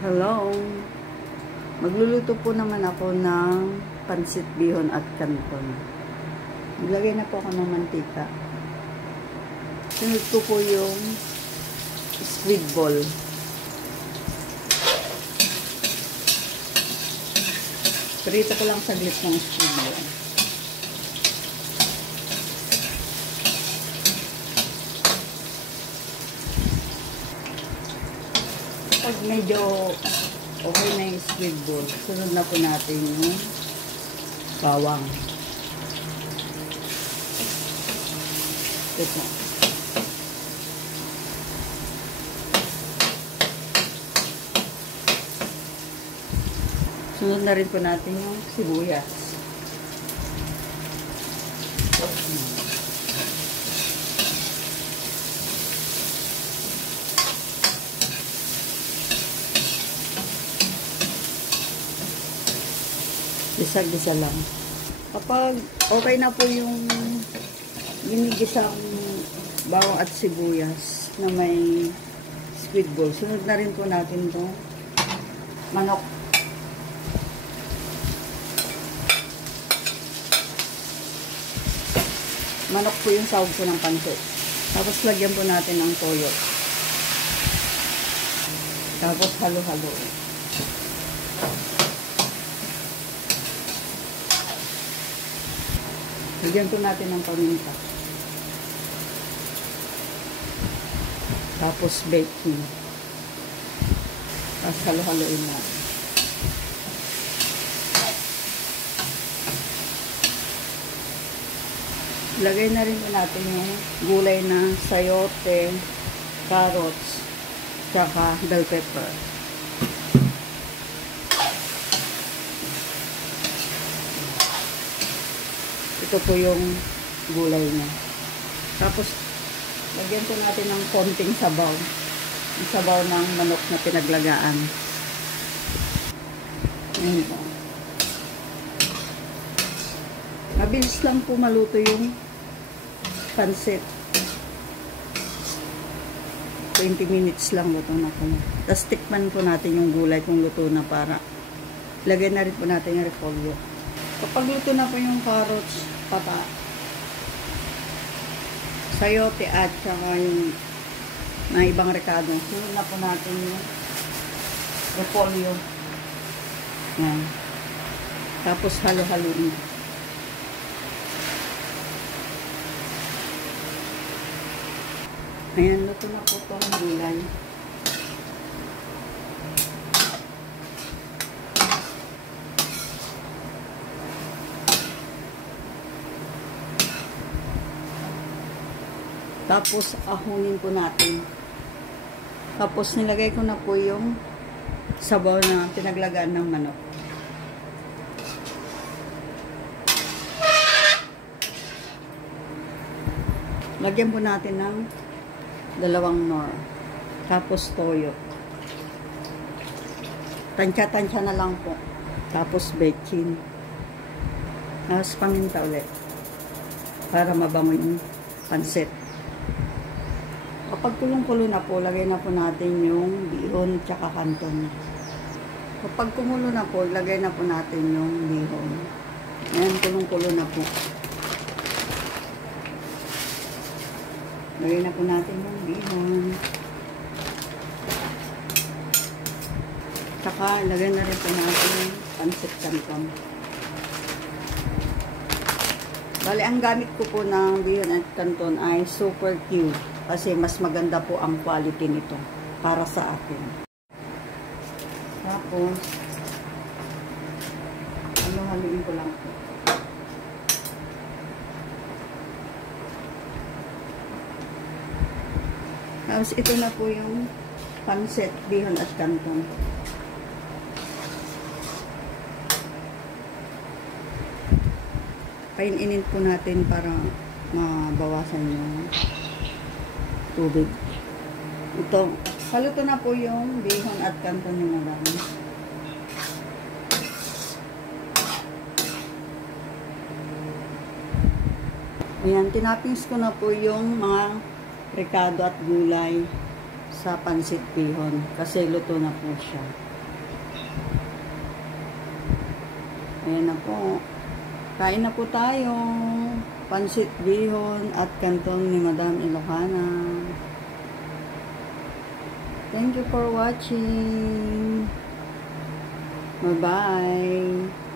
Hello! Magluluto po naman ako ng pansit bihon at canton. Maglagay na po ako ng mantika. Sunod ko po yung squid ball. Prito ko lang saglit ng squid ball. Pag medyo okay na yung squid ball, sunod na po natin yung bawang. Ito. Sunod na rin po natin yung sibuyas. Gisa-gisa lang. Kapag okay na po yung ginigisang bawang at sibuyas na may squid ball, sunod na rin po natin itong manok. Manok po yung sahog ko ng pansit. Tapos lagyan po natin ng toyo. Tapos halo-halo. Lagyan po natin ng paminta. Tapos baking. Tapos halo-haloin natin. Lagay na rin po natin yung gulay na sayote, carrots, tsaka bell pepper. Ito po yung gulay niya. Tapos, lagyan po natin ng konting sabaw. Yung sabaw ng manok na pinaglagaan. Ayan po. Mabilis lang po maluto yung pansit. 20 minutes lang luto na po. Tapos tikman po natin yung gulay kung luto na para lagyan na rin po natin yung repolyo. Kapag luto na po yung carrots, sayote at saka yung na ibang rekado, sunod na po natin yung repolyo. Yan. Tapos halo-haloin. Ayan, luto na po itong gulay. Tapos, ahunin po natin. Tapos, nilagay ko na po yung sabaw na pinaglagaan ng manok. Lagyan po natin ng 2 nor. Tapos, toyo. Tansya-tansya na lang po. Tapos, baking. Tapos, paminta ulit. Para mabango yung pansit. Kapag kulong-kulo na po, lagay na po natin yung bihon tsaka canton. Kapag kumulo na po, lagay na po natin yung bihon. Ayan, kulong-kulo na po. Lagay na po natin yung bihon. Tsaka, lagay na rin po natin yung pansit canton. Bali, ang gamit ko po ng bihon at canton ay Super Q. Kasi mas maganda po ang quality nito para sa akin. Tapos, halo-haloin ko lang po. Tapos, ito na po yung pansit, bihon at canton. Paininin po natin para mabawasan yung tubig. Ito, haluto na po yung bihon at canton yung marami. Ayan, tinapings ko na po yung mga rekado at gulay sa pansit bihon kasi luto na po siya. Ayan na po. Kain na po tayo. Pansit bihon at canton ni Madam Ilocana. Thank you for watching. Bye-bye.